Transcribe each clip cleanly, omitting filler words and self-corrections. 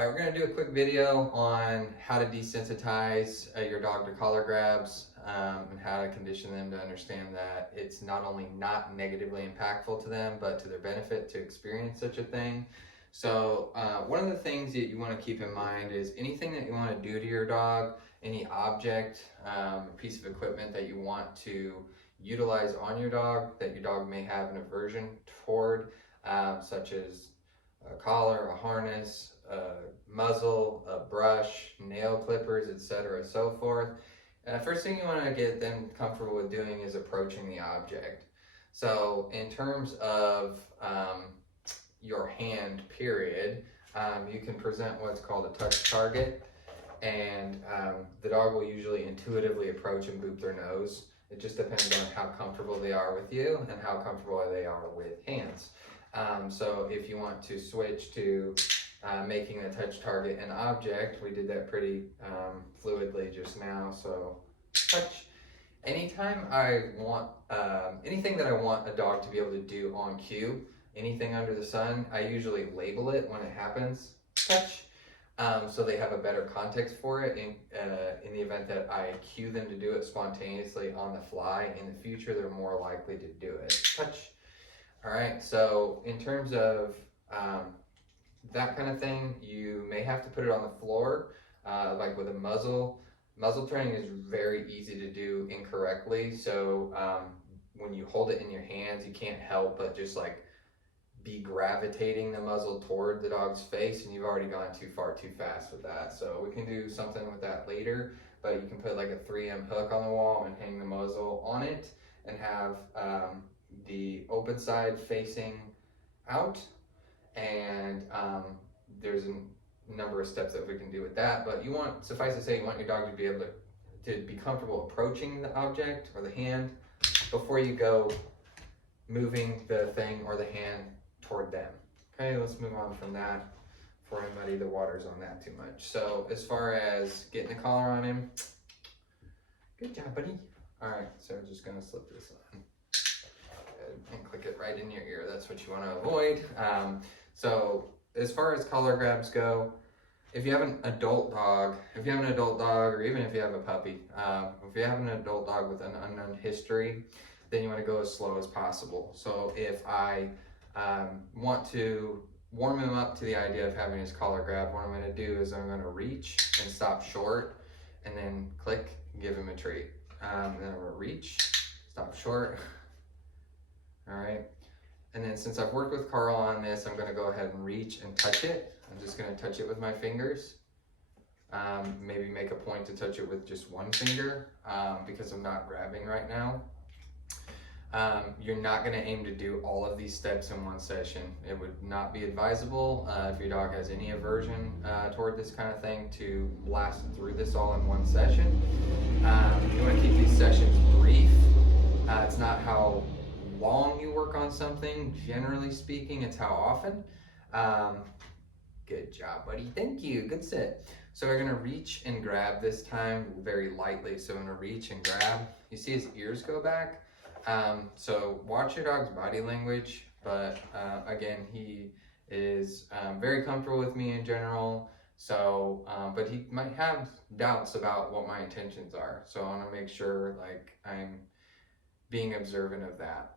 All right, we're going to do a quick video on how to desensitize your dog to collar grabs and how to condition them to understand that it's not only not negatively impactful to them, but to their benefit to experience such a thing. So one of the things that you want to keep in mind is anything that you want to do to your dog, any object, piece of equipment that you want to utilize on your dog that your dog may have an aversion toward, such as a collar, a harness, a muzzle, a brush, nail clippers, etc., so forth. First thing you want to get them comfortable with doing is approaching the object. So in terms of your hand, period, you can present what's called a touch target, and the dog will usually intuitively approach and boop their nose. It just depends on how comfortable they are with you and how comfortable they are with hands. So if you want to switch to making the touch target an object, we did that pretty fluidly just now. So touch. Anytime I want, anything that I want a dog to be able to do on cue, anything under the sun, I usually label it when it happens, touch. So they have a better context for it in the event that I cue them to do it spontaneously on the fly. In the future, they're more likely to do it. Touch. All right, so in terms of that kind of thing, you may have to put it on the floor, like with a muzzle. Muzzle training is very easy to do incorrectly, so when you hold it in your hands, you can't help but just like be gravitating the muzzle toward the dog's face, and you've already gone too far too fast with that. So we can do something with that later, but you can put like a 3M hook on the wall and hang the muzzle on it and have the open side facing out, and there's a number of steps that we can do with that, but you want, suffice to say, you want your dog to be able to be comfortable approaching the object or the hand before you go moving the thing or the hand toward them. Okay, let's move on from that before I muddy the waters on that too much. So as far as getting the collar on him, good job, buddy. All right, so we're just gonna slip this on and click it right in your ear. That's what you want to avoid. So as far as collar grabs go, if you have an adult dog, or even if you have a puppy, if you have an adult dog with an unknown history, then you want to go as slow as possible. So if I want to warm him up to the idea of having his collar grabbed, what I'm going to do is I'm going to reach and stop short, and then click and give him a treat. Then I'm going to reach, stop short. All right, and then since I've worked with Carl on this, I'm going to go ahead and reach and touch it. I'm just going to touch it with my fingers. Maybe make a point to touch it with just one finger because I'm not grabbing right now. You're not going to aim to do all of these steps in one session. It would not be advisable if your dog has any aversion toward this kind of thing to blast through this all in one session. You want to keep these sessions brief. It's not how long you work on something, generally speaking, it's how often. Good job, buddy. Thank you. Good sit. So we're gonna reach and grab this time very lightly. So I'm gonna reach and grab. You see his ears go back. So watch your dog's body language, but again, he is very comfortable with me in general. So, but he might have doubts about what my intentions are. So I wanna make sure like I'm being observant of that.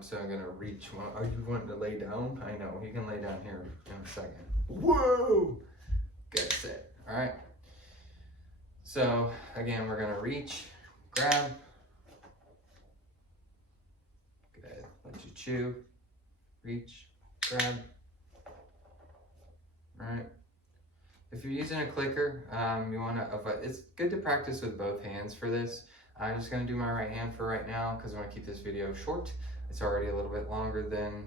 So I'm gonna reach. Are you wanting to lay down? I know, you can lay down here in a second. Whoa! Good sit. All right. So again, we're gonna reach, grab. Good. Let you chew. Reach, grab. All right. If you're using a clicker, you wanna. It's good to practice with both hands for this. I'm just going to do my right hand for right now because I want to keep this video short. It's already a little bit longer than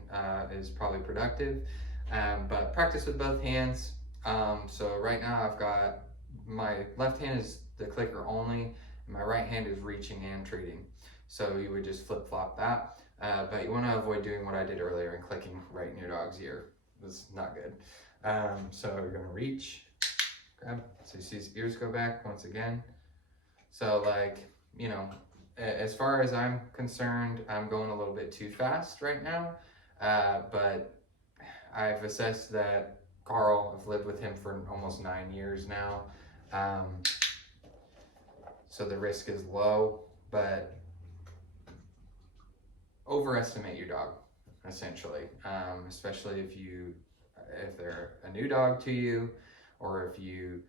is probably productive, but practice with both hands. So right now I've got my left hand is the clicker only, and my right hand is reaching and treating. So you would just flip-flop that, but you want to avoid doing what I did earlier and clicking right in your dog's ear. It's not good. So we're going to reach, grab. So you see his ears go back once again. So like, you know, as far as I'm concerned, I'm going a little bit too fast right now, but I've assessed that Carl. I've lived with him for almost 9 years now. So the risk is low, but overestimate your dog, essentially, especially if they're a new dog to you, or if you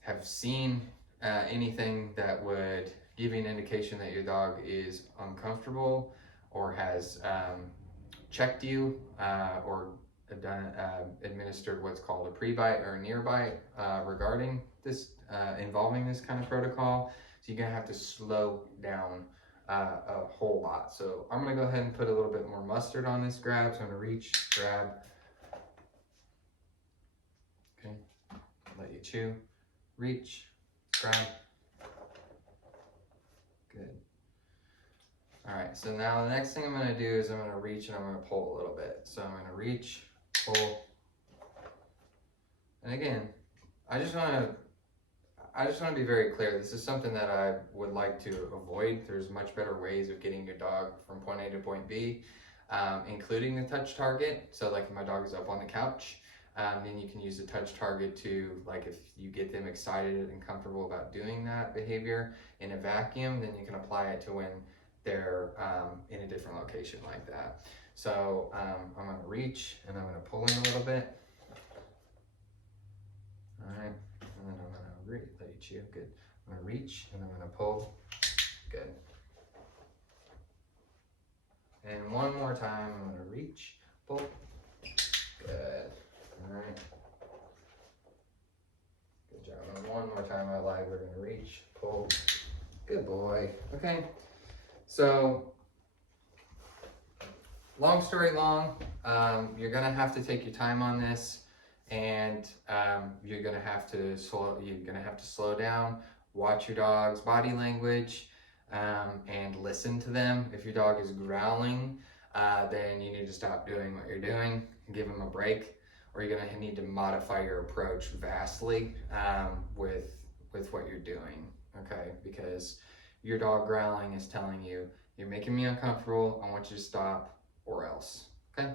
have seen anything that would give you an indication that your dog is uncomfortable or has checked you or done administered what's called a pre-bite or a near bite regarding this involving this kind of protocol. So you're gonna have to slow down a whole lot. So I'm gonna go ahead and put a little bit more mustard on this grab. So I'm gonna reach, grab, okay, let you chew, reach, grab, good. All right, so now the next thing I'm gonna do is I'm gonna reach and I'm gonna pull a little bit. So I'm gonna reach, pull, and again, I just wanna be very clear. This is something that I would like to avoid. There's much better ways of getting your dog from point A to point B, including the touch target. So like if my dog is up on the couch, then you can use the touch target to, like if you get them excited and comfortable about doing that behavior in a vacuum, then you can apply it to when they're in a different location like that. So I'm gonna reach and I'm gonna pull in a little bit. All right, and then I'm gonna let you chew, good. I'm gonna reach and I'm gonna pull, good. And one more time, I'm gonna reach, pull, good. All right, good job. And one more time out loud, we're gonna reach, pull, good boy. Okay, so long story long, you're gonna have to take your time on this. And you're gonna have to slow down, watch your dog's body language, and listen to them. If your dog is growling, then you need to stop doing what you're doing and give him a break, or you're gonna need to modify your approach vastly with what you're doing. Okay, because your dog growling is telling you, you're making me uncomfortable. I want you to stop, or else. Okay.